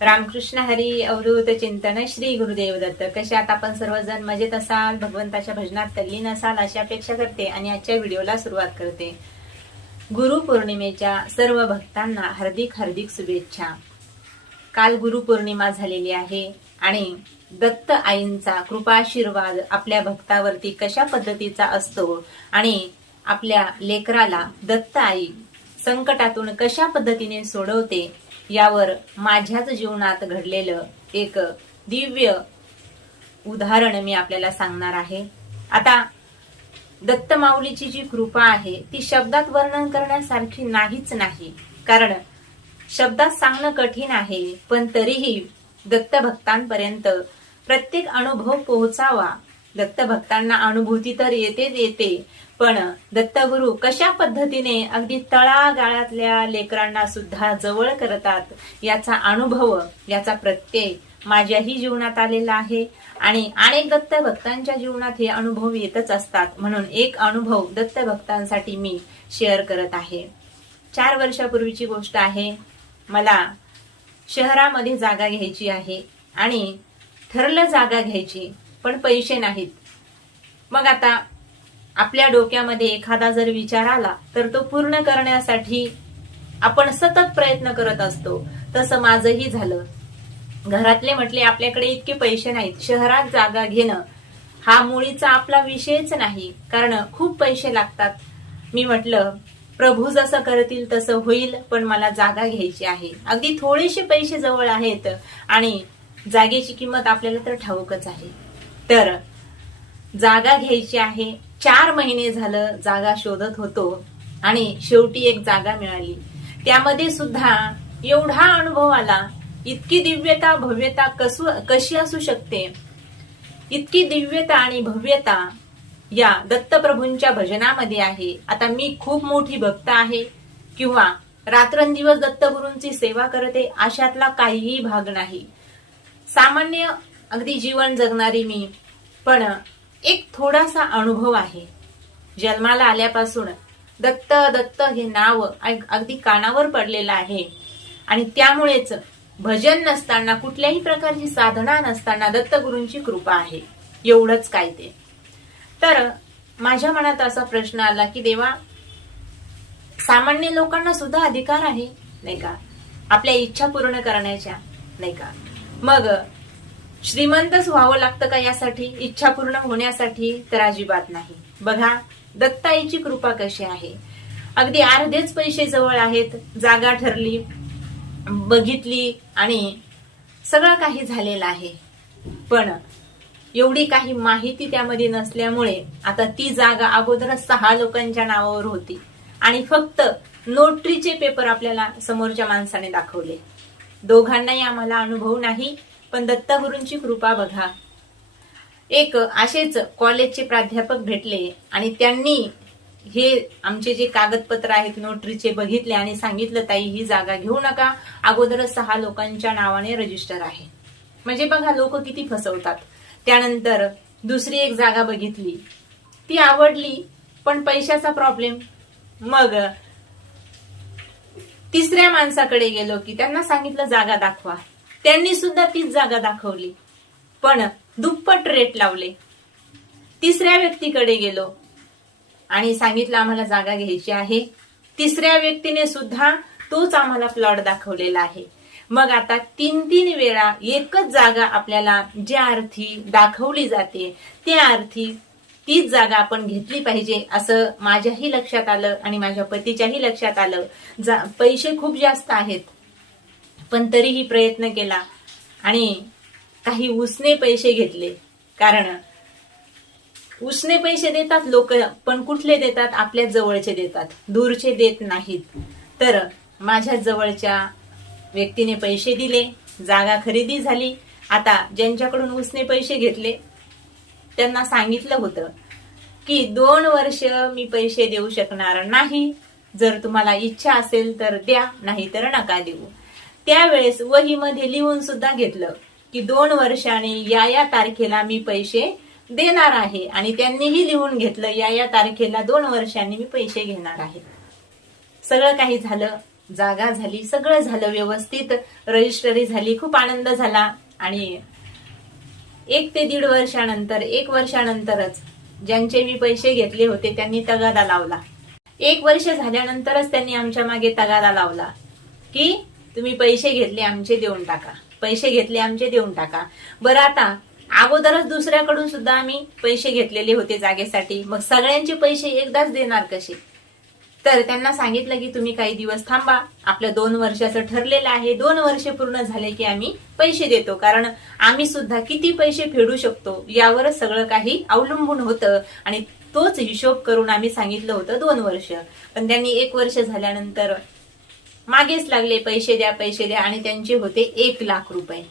रामकृष्ण हरी अवधूत चिंतन श्री गुरुदेव दत्त. कशात आपण सर्वजण मजेत असाल, भगवंताच्या भजनात तल्लीन असाल अशी अपेक्षा करते आणि आजच्या व्हिडिओला सुरुवात करते. गुरुपौर्णिमेच्या सर्व भक्तांना हार्दिक हार्दिक शुभेच्छा. काल गुरुपौर्णिमा झालेली आहे आणि दत्त आईंचा कृपाशीर्वाद आपल्या भक्तावरती कशा पद्धतीचा असतो आणि आपल्या लेकराला दत्त आई संकटातून कशा पद्धतीने सोडवते यावर माझ्याच जीवनात घडलेलं एक दिव्य उदाहरण मी आपल्याला सांगणार आहे. आता दत्त माऊलीची जी कृपा आहे ती शब्दात वर्णन करण्यासारखी नाहीच नाही, कारण शब्दात सांगणं कठीण आहे, पण तरीही दत्त भक्तांपर्यंत प्रत्येक अनुभव पोहोचावा. दत्त भक्तांना अनुभूती तर येते, पण दत्तगुरु कशा पद्धतीने अगदी तळागाळातल्या लेकरांना सुद्धा जवळ करतात याचा अनुभव, याचा प्रत्यय माझ्याही जीवनात आलेला आहे आणि अनेक दत्त भक्तांच्या जीवनात हे अनुभव येतच असतात. म्हणून एक अनुभव दत्त भक्तांसाठी मी शेअर करत आहे. 4 वर्षापूर्वीची गोष्ट आहे. मला शहरामध्ये जागा घ्यायची आहे आणि ठरलं जागा घ्यायची, पण पैसे नाहीत. मग आता आपल्या डोक्यामध्ये एखादा जर विचार आला तर तो पूर्ण करण्यासाठी आपण सतत प्रयत्न करत असतो. तसं माझंही झालं. घरातले म्हटले आपल्याकडे इतके पैसे नाहीत, शहरात जागा घेणं हा मुळीचा आपला विषयच नाही, कारण खूप पैसे लागतात. मी म्हटलं प्रभू जसं करतील तसं होईल, पण मला जागा घ्यायची आहे. अगदी थोडेसे पैसे जवळ आहेत आणि जागेची किंमत आपल्याला तर ठाऊकच आहे. तर जागा घ्यायची आहे. 4 महिने झालं जागा शोधत होतो आणि शेवटी एक जागा मिळाली. त्यामध्ये सुद्धा एवढा अनुभव आला. इतकी दिव्यता भव्यता कशी असू शकते, इतकी दिव्यता आणि भव्यता या दत्तप्रभूंच्या भजनामध्ये आहे. आता मी खूप मोठी भक्त आहे किंवा रात्रंदिवस दत्तगुरूंची सेवा करते अशातला काहीही भाग नाही. सामान्य अगदी जीवन जगणारी मी, पण एक थोडासा अनुभव आहे. जन्माला आल्यापासून दत्त दत्त हे नाव अगदी कानावर पडलेलं आहे आणि त्यामुळेच भजन नसताना, कुठल्याही प्रकारची साधना नसताना दत्तगुरूंची कृपा आहे. एवढंच काय ते. तर माझ्या मनात असा प्रश्न आला की देवा, सामान्य लोकांना सुद्धा अधिकार आहे नाही का आपल्या इच्छा पूर्ण करण्याच्या, नाही का? मग श्रीमंतच व्हावं लागतं का यासाठी, इच्छा पूर्ण होण्यासाठी? तर अजिबात नाही. बघा दत्ताईची कृपा कशी आहे. अगदी अर्धेच पैसे जवळ आहेत, जागा ठरली, बघितली आणि सगळं काही झालेलं आहे, पण एवढी काही माहिती त्यामध्ये नसल्यामुळे आता ती जागा अगोदरच 6 लोकांच्या नावावर होती आणि फक्त नोटरीचे पेपर आपल्याला समोरच्या माणसाने दाखवले. दोघांनाही आम्हाला अनुभव नाही, पण दत्तगुरूंची कृपा बघा. एक असेच कॉलेजचे प्राध्यापक भेटले आणि त्यांनी हे आमचे जे कागदपत्र आहेत नोटरीचे बघितले आणि सांगितलं, ताई ही जागा घेऊ नका, अगोदरच 6 लोकांच्या नावाने रजिस्टर आहे. म्हणजे बघा लोक किती फसवतात. त्यानंतर दुसरी एक जागा बघितली, ती आवडली, पण पैशाचा प्रॉब्लेम. मग तिसऱ्या माणसाकडे गेलो की त्यांना सांगितलं जागा दाखवा. त्यांनी सुद्धा तीच जागा दाखवली, पण दुप्पट रेट लावले. तिसऱ्या व्यक्तीकडे गेलो आणि सांगितलं आम्हाला जागा घ्यायची आहे. तिसऱ्या व्यक्तीने सुद्धा तोच आम्हाला प्लॉट दाखवलेला आहे. मग आता 3 वेळा एकच जागा आपल्याला ज्या अर्थी दाखवली जाते त्या अर्थी तीच जागा आपण घेतली पाहिजे असं माझ्याही लक्षात आलं आणि माझ्या पतीच्याही लक्षात आलं. पैसे खूप जास्त आहेत, पण तरीही प्रयत्न केला आणि काही उसने पैसे घेतले. कारण उसने पैसे देतात लोक, पण कुठले देतात? आपल्या जवळचे देतात, दूरचे देत नाहीत. तर माझ्या जवळच्या व्यक्तीने पैसे दिले, जागा खरेदी झाली. आता ज्यांच्याकडून उसने पैसे घेतले त्यांना सांगितलं होतं की 2 वर्ष मी पैसे देऊ शकणार नाही, जर तुम्हाला इच्छा असेल तर द्या, नाही तर नका देऊ. त्यावेळेस वहीमध्ये लिहून सुद्धा घेतलं की 2 वर्षांनी या तारखेला मी पैसे देणार आहे आणि त्यांनीही लिहून घेतलं या तारखेला 2 वर्षांनी मी पैसे घेणार आहे. सगळं काही झालं जागा झाली, सगळं झालं व्यवस्थित, रजिस्ट्री झाली, खूप आनंद झाला. आणि 1 ते 1.5 वर्षानंतर, 1 वर्षानंतरच ज्यांचे मी पैसे घेतले होते त्यांनी तगादा लावला. 1 वर्ष झाल्यानंतरच त्यांनी आमच्या मागे तगादा लावला की तुम्ही पैसे घेतले आमचे देऊन टाका, पैसे घेतले आमचे देऊन टाका. बरं, आता अगोदरच दुसऱ्याकडून सुद्धा आम्ही पैसे घेतलेले होते जागेसाठी, मग सगळ्यांचे पैसे एकदाच देणार कसे? तर त्यांना सांगितलं की तुम्ही काही दिवस थांबा, आपलं 2 वर्षाचं ठरलेलं आहे, 2 वर्ष पूर्ण झाले की आम्ही पैसे देतो. कारण आम्ही सुद्धा किती पैसे फेडू शकतो यावरच सगळं काही अवलंबून होतं आणि तोच हिशोब करून आम्ही सांगितलं होतं 2 वर्ष. पण त्यांनी 1 वर्ष झाल्यानंतर मागेच लागले, पैसे द्या पैसे द्या, आणि त्यांचे होते 1 लाख रुपये.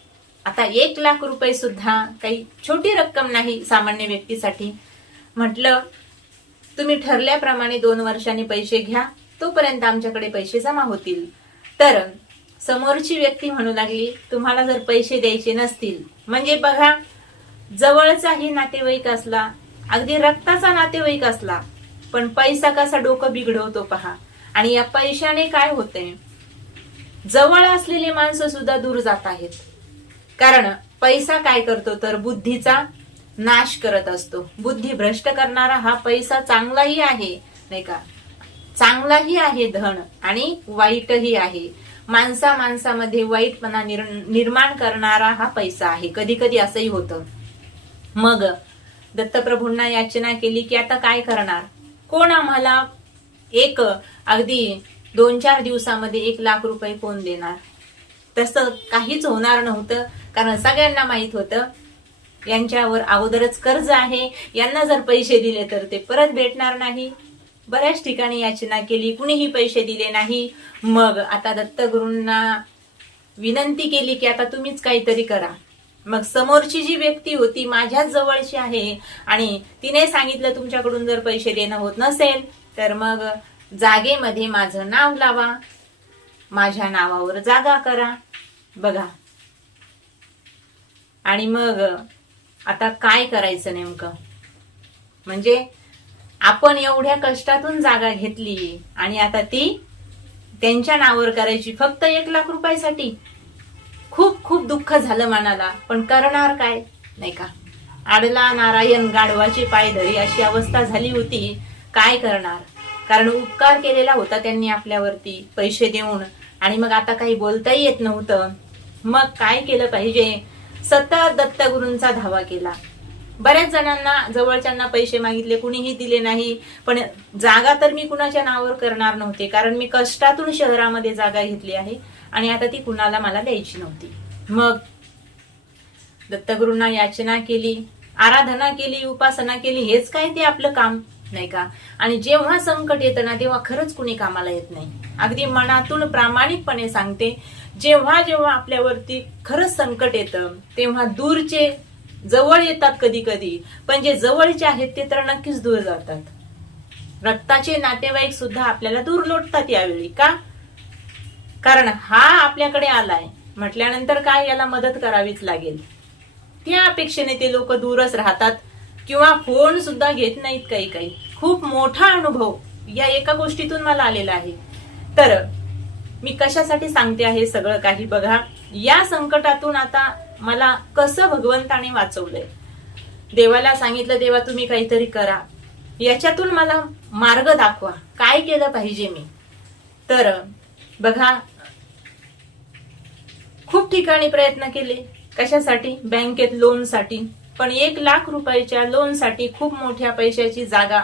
आता 1 लाख रुपये सुद्धा काही छोटी रक्कम नाही सामान्य व्यक्तीसाठी. म्हटलं तुम्ही ठरल्याप्रमाणे 2 वर्षांनी पैसे घ्या, तोपर्यंत आमच्याकडे पैसे जमा होतील. तर समोरची व्यक्ती म्हणू लागली तुम्हाला जर पैसे द्यायचे नसतील, म्हणजे बघा जवळचाही नातेवाईक असला, अगदी रक्ताचा नातेवाईक असला, पण पैसा कसा डोकं बिघडवतो पहा. आणि या पैशाने काय होतंय, जवळ असलेली माणसं सुद्धा दूर जात आहेत. कारण पैसा काय करतो तर बुद्धीचा नाश करत असतो. बुद्धी भ्रष्ट करणारा हा पैसा चांगलाही आहे, नाही का, चांगलाही आहे धन आणि वाईटही आहे. माणसामध्ये वाईटपणा निर्माण करणारा हा पैसा आहे. कधी कधी असंही होतं. मग दत्तप्रभूंना याचना केली की आता काय करणार, कोण आम्हाला अगदी 2-4 दिवसामध्ये 1 लाख रुपये कोण देणार? तसं काहीच होणार नव्हतं. कारण सगळ्यांना माहित होतं यांच्यावर अगोदरच कर्ज आहे, यांना जर पैसे दिले तर ते परत भेटणार नाही. बऱ्याच ठिकाणी याचना केली, कुणीही पैसे दिले नाही. मग आता दत्तगुरूंना विनंती केली की आता तुम्हीच काहीतरी करा. मग समोरची जी व्यक्ती होती माझ्याच जवळची आहे आणि तिने सांगितलं तुमच्याकडून जर पैसे देणं होत नसेल तर मग जागेमध्ये माझं नाव लावा, माझ्या नावावर जागा करा. बघा, आणि मग आता काय करायचं नेमकं, म्हणजे आपण एवढ्या कष्टातून जागा घेतली आणि आता ती त्यांच्या नावावर करायची फक्त 1 लाख रुपयासाठी. खूप खूप दुःख झालं मनाला, पण करणार काय, नाही का. आडला नारायण गाढवाचे पाय धरी अशी अवस्था झाली होती. काय करणार, कारण उपकार केलेला होता त्यांनी आपल्यावरती पैसे देऊन, आणि मग आता काही बोलताही येत नव्हतं. मग काय केलं पाहिजे, सतत दत्तगुरूंचा धावा केला. बऱ्याच जणांना जवळच्यांना पैसे मागितले, कुणीही दिले नाही. पण जागा तर मी कुणाच्या नावावर करणार नव्हते, कारण मी कष्टातून शहरामध्ये जागा घेतली आहे आणि आता ती कुणाला मला द्यायची नव्हती. मग दत्तगुरूंना याचना केली, आराधना केली, उपासना केली. हेच काय ते आपलं काम, नाही का. आणि जेव्हा संकट येतं ना तेव्हा खरंच कुणी कामाला येत नाही. अगदी मनातून प्रामाणिकपणे सांगते, जेव्हा जेव्हा आपल्यावरती खरंच संकट येतं तेव्हा दूरचे जवळ येतात कधी कधी, पण जे जवळचे आहेत ते तर नक्कीच दूर जातात. रक्ताचे नातेवाईक सुद्धा आपल्याला दूर लोटतात यावेळी. का? कारण हा आपल्याकडे आलाय म्हटल्यानंतर काय याला मदत करावीच लागेल. त्या अपेक्षेने ते लोक दूरच राहतात किंवा फोन सुद्धा घेत नाहीत. काही काही खूप मोठा अनुभव या एका गोष्टीतून मला आलेला आहे. तर मी कशासाठी सांगते आहे सगळं काही बघा. या संकटातून आता मला कसं भगवंताने वाचवलंय, देवाला सांगितलं देवा तुम्ही काहीतरी करा, याच्यातून मला मार्ग दाखवा, काय केलं पाहिजे मी. तर बघा, खूप ठिकाणी प्रयत्न केले. कशासाठी? बँकेत लोनसाठी. पण 1 लाख रुपयाच्या लोनसाठी खूप मोठ्या पैशाची जागा,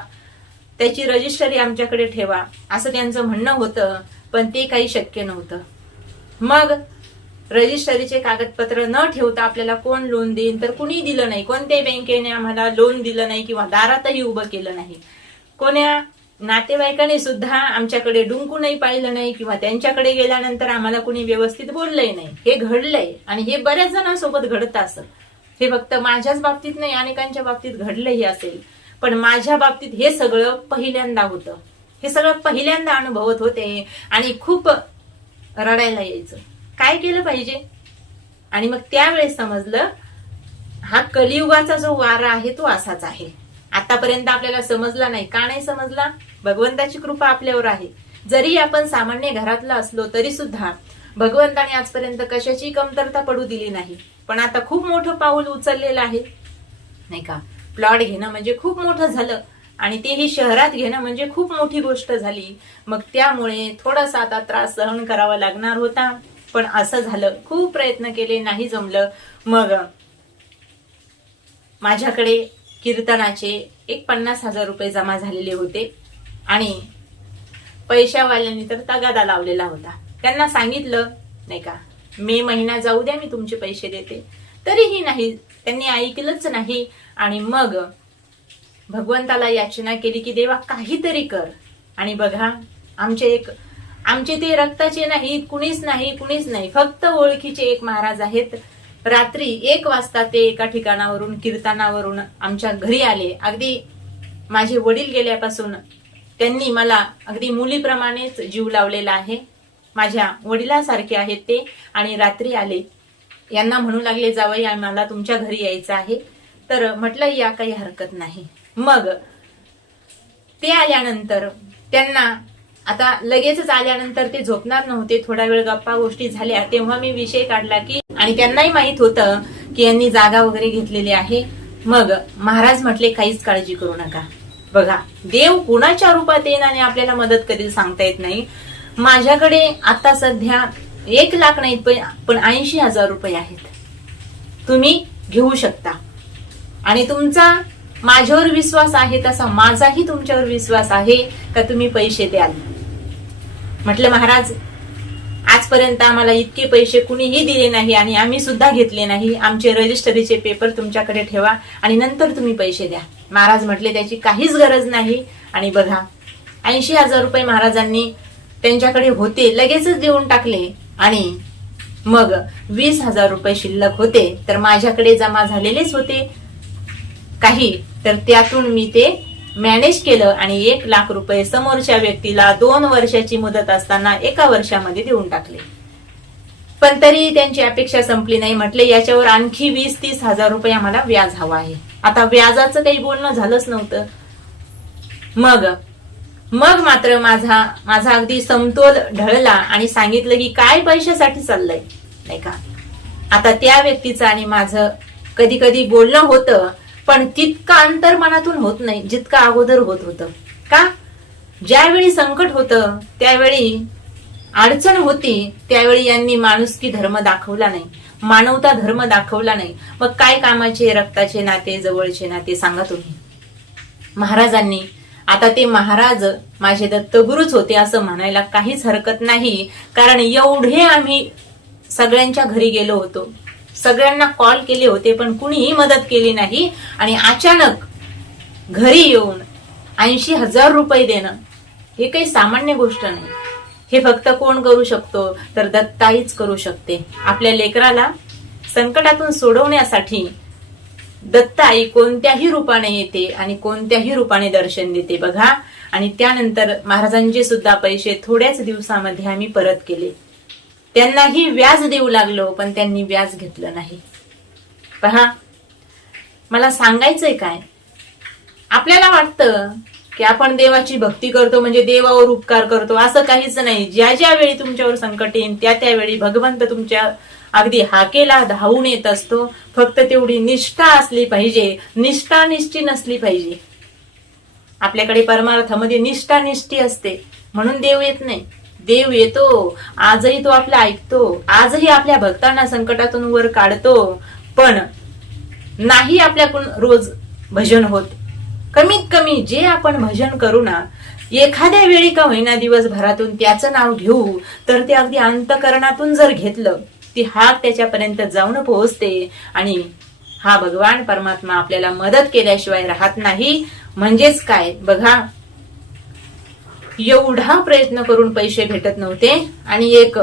त्याची रजिस्ट्री आमच्याकडे ठेवा असं त्यांचं म्हणणं होतं. पण ते काही शक्य नव्हतं. मग रजिस्ट्रीचे कागदपत्र न ठेवता आपल्याला कोण लोन देईल, तर कुणी दिलं नाही. कोणत्याही बँकेने आम्हाला लोन दिलं नाही किंवा दारातही उभं केलं नाही. कोण्या नातेवाईकाने सुद्धा आमच्याकडे डुंकूनही पाहिलं नाही किंवा त्यांच्याकडे गेल्यानंतर आम्हाला कुणी व्यवस्थित बोललंही नाही. हे घडलंय आणि हे बऱ्याच जणांसोबत घडत असत. हे फक्त माझ्याच बाबतीत नाही, अनेकांच्या बाबतीत घडलंही असेल. पण माझ्या बाबतीत हे सगळं पहिल्यांदा होतं. हे सगळं पहिल्यांदा अनुभवत होते आणि खूप रडायला यायचं. काय केलं पाहिजे? आणि मग त्यावेळेस समजलं हा कलियुगाचा जो वारा आहे तो असाच आहे. आतापर्यंत आपल्याला समजला नाही. का नाही समजला? भगवंताची कृपा आपल्यावर आहे. जरी आपण सामान्य घरातला असलो तरी सुद्धा भगवंताने आजपर्यंत कशाची कमतरता पडू दिली नाही. पण आता खूप मोठं पाऊल उचललेलं आहे, नाही का. प्लॉट घेणं म्हणजे खूप मोठं झालं आणि तेही शहरात घेणं म्हणजे खूप मोठी गोष्ट झाली. मग त्यामुळे थोडासा आता त्रास सहन करावा लागणार होता. पण असं झालं, खूप प्रयत्न केले, नाही जमलं. मग माझ्याकडे कीर्तनाचे 50,000 रुपये जमा झालेले होते आणि पैशावाल्यांनी तर तगादा लावलेला होता. त्यांना सांगितलं, नाही का, मे महिना जाऊ द्या, मी तुमचे पैसे देते. तरीही नाही, त्यांनी ऐकलंच नाही. आणि मग भगवंताला याचना केली की देवा काहीतरी कर. आणि बघा, आमचे ते रक्ताचे नाहीत, कुणीच नाही, फक्त ओळखीचे एक महाराज आहेत. रात्री 1 वाजता ते एका ठिकाणावरून कीर्तनावरून आमच्या घरी आले. अगदी माझे वडील गेल्यापासून त्यांनी मला अगदी मुलीप्रमाणेच जीव लावलेला आहे. माझ्या वडिलांसारखे आहेत ते. आणि रात्री आले, यांना म्हणू लागले, जावई आम्हाला तुमच्या घरी यायचं आहे. तर म्हटलं या, काही हरकत नाही. मग ते आल्यानंतर त्यांना आता लगेचच आल्यानंतर ते झोपणार नव्हते. थोडा वेळ गप्पा गोष्टी झाल्या, तेव्हा मी विषय काढला की, आणि त्यांनाही माहित होतं की यांनी जागा वगैरे घेतलेली आहे. मग महाराज म्हटले काहीच काळजी करू नका. बघा, देव कुणाच्या रूपात येईल आणि आपल्याला मदत करेल सांगता येत नाही. माझ्याकडे आता सध्या 1 लाख नाहीत, पण 80,000 रुपये आहेत. तुम्ही घेऊ शकता. आणि तुमचा माझ्यावर विश्वास आहे तसा माझाही तुमच्यावर विश्वास आहे का तुम्ही पैसे द्याल. म्हटलं महाराज, आजपर्यंत आम्हाला इतके पैसे कुणीही दिले नाही आणि आम्ही सुद्धा घेतले नाही. आमचे रजिस्टरीचे पेपर तुमच्याकडे ठेवा आणि नंतर तुम्ही पैसे द्या. महाराज म्हटले त्याची काहीच गरज नाही. आणि बघा, 80,000 रुपये महाराजांनी त्यांच्याकडे होते लगेचच देऊन टाकले. आणि मग 20,000 रुपये शिल्लक होते, तर माझ्याकडे जमा झालेलेच होते काही, तर त्यातून मी ते मॅनेज केलं आणि 1 लाख रुपये समोरच्या व्यक्तीला 2 वर्षाची मुदत असताना 1 वर्षामध्ये देऊन टाकले. पण तरी त्यांची अपेक्षा संपली नाही. म्हटले याच्यावर आणखी 20-30,000 रुपये आम्हाला व्याज हवा आहे. आता व्याजाचं काही बोलणं झालंच नव्हतं. मग मात्र माझा अगदी समतोल ढळला आणि सांगितलं की काय पैशासाठी चाललंय, नाही का. आता त्या व्यक्तीचं आणि माझं कधी कधी बोलणं होतं, पण तितका अंतर मनातून होत नाही जितका अगोदर होत होतं. का? ज्यावेळी संकट होतं, त्यावेळी अडचण होती, त्यावेळी यांनी माणुसकी धर्म दाखवला नाही, मानवता धर्म दाखवला नाही. मग काय कामाचे रक्ताचे नाते, जवळचे नाते सांगा तुम्ही. महाराजांनी, आता ते महाराज माझे दत्तगुरूच होते असं म्हणायला काहीच हरकत नाही. कारण एवढे आम्ही सगळ्यांच्या घरी गेलो होतो, सगळ्यांना कॉल केले होते, पण कुणीही मदत केली नाही. आणि अचानक घरी येऊन 80,000 रुपये देणं हे काही सामान्य गोष्ट नाही. हे फक्त कोण करू शकतो, तर दत्ताईच करू शकते. आपल्या लेकराला संकटातून सोडवण्यासाठी दत्ताई कोणत्याही रूपाने येते आणि कोणत्याही रूपाने दर्शन देते बघा. आणि त्यानंतर महाराजांचे सुद्धा पैसे थोड्याच दिवसामध्ये आम्ही परत केले. त्यांनाही व्याज देऊ लागलो, पण त्यांनी व्याज घेतलं नाही. पहा, मला सांगायचंय काय, आपल्याला वाटतं की आपण देवाची भक्ती करतो म्हणजे देवावर उपकार करतो, असं काहीच नाही. ज्या ज्या वेळी तुमच्यावर संकट येईल त्या त्यावेळी भगवंत तुमच्या अगदी हाकेला धावून येत असतो. फक्त तेवढी निष्ठा असली पाहिजे, निष्ठा निष्ठी नसली पाहिजे. आपल्याकडे परमार्थामध्ये निष्ठा निष्ठी असते म्हणून देव येत नाही. देव येतो, आजही तो आपला ऐकतो, आजही आपल्या भक्तांना संकटातून वर काढतो. पण नाही आपल्याकडून रोज भजन होत. कमीत कमी जे आपण भजन करू ना, एखाद्या वेळी का होईना दिवसभरातून त्याचं नाव घेऊ, तर ते अगदी अंतकरणातून जर घेतलं, ती हाक त्याच्यापर्यंत जाऊन पोहोचते. आणि हा भगवान परमात्मा आपल्याला मदत केल्याशिवाय राहत नाही. म्हणजेच काय बघा, एवढा प्रयत्न करून पैसे भेटत नव्हते आणि एक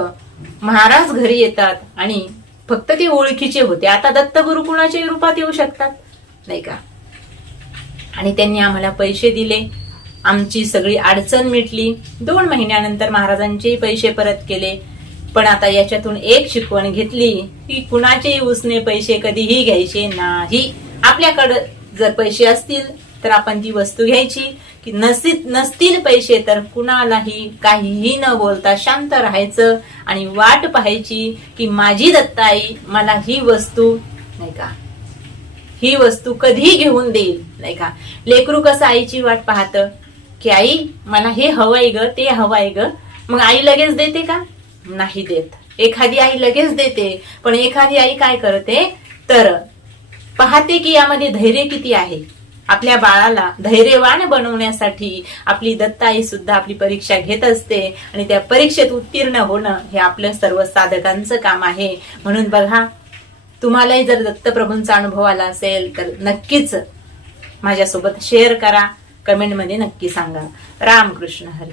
महाराज घरी येतात आणि फक्त ते ओळखीचे होते. आता दत्तगुरु कुणाच्या रूपात येऊ शकतात, नाही का. आणि त्यांनी आम्हाला पैसे दिले, आमची सगळी अडचण मिटली. 2 महिन्यानंतर महाराजांचे पैसे परत केले. पण आता याच्यातून एक शिकवण घेतली की कुणाचेही उसने पैसे कधीही घ्यायचे नाही. आपल्याकडे जर पैसे असतील तर आपण ती वस्तू घ्यायची, की नसतील पैसे तर कुणालाही काहीही न बोलता शांत राहायचं आणि वाट पाहायची की माझी दत्ताई मला ही वस्तू नाही का, ही वस्तू कधी घेऊन देईल नाही का. लेकरू कसं आईची वाट पाहतं की आई मला हे हवंय ग, ते हवंय ग, मग आई लगेच देते का? नाही देत. एखादी आई लगेच देते, पण एखादी आई काय करते तर पाहते की यामध्ये धैर्य किती आहे. आपल्या बाळाला धैर्यवान बनवण्यासाठी आपली दत्ताई सुद्धा आपली परीक्षा घेत असते आणि त्या परीक्षेत उत्तीर्ण होणं हे आपल्या सर्व साधकांचं काम आहे. म्हणून बघा, तुम्हालाही जर दत्तप्रभूंचा अनुभव आला असेल तर नक्कीच माझ्यासोबत शेअर करा, कमेंटमध्ये नक्की सांगा. रामकृष्ण हरी.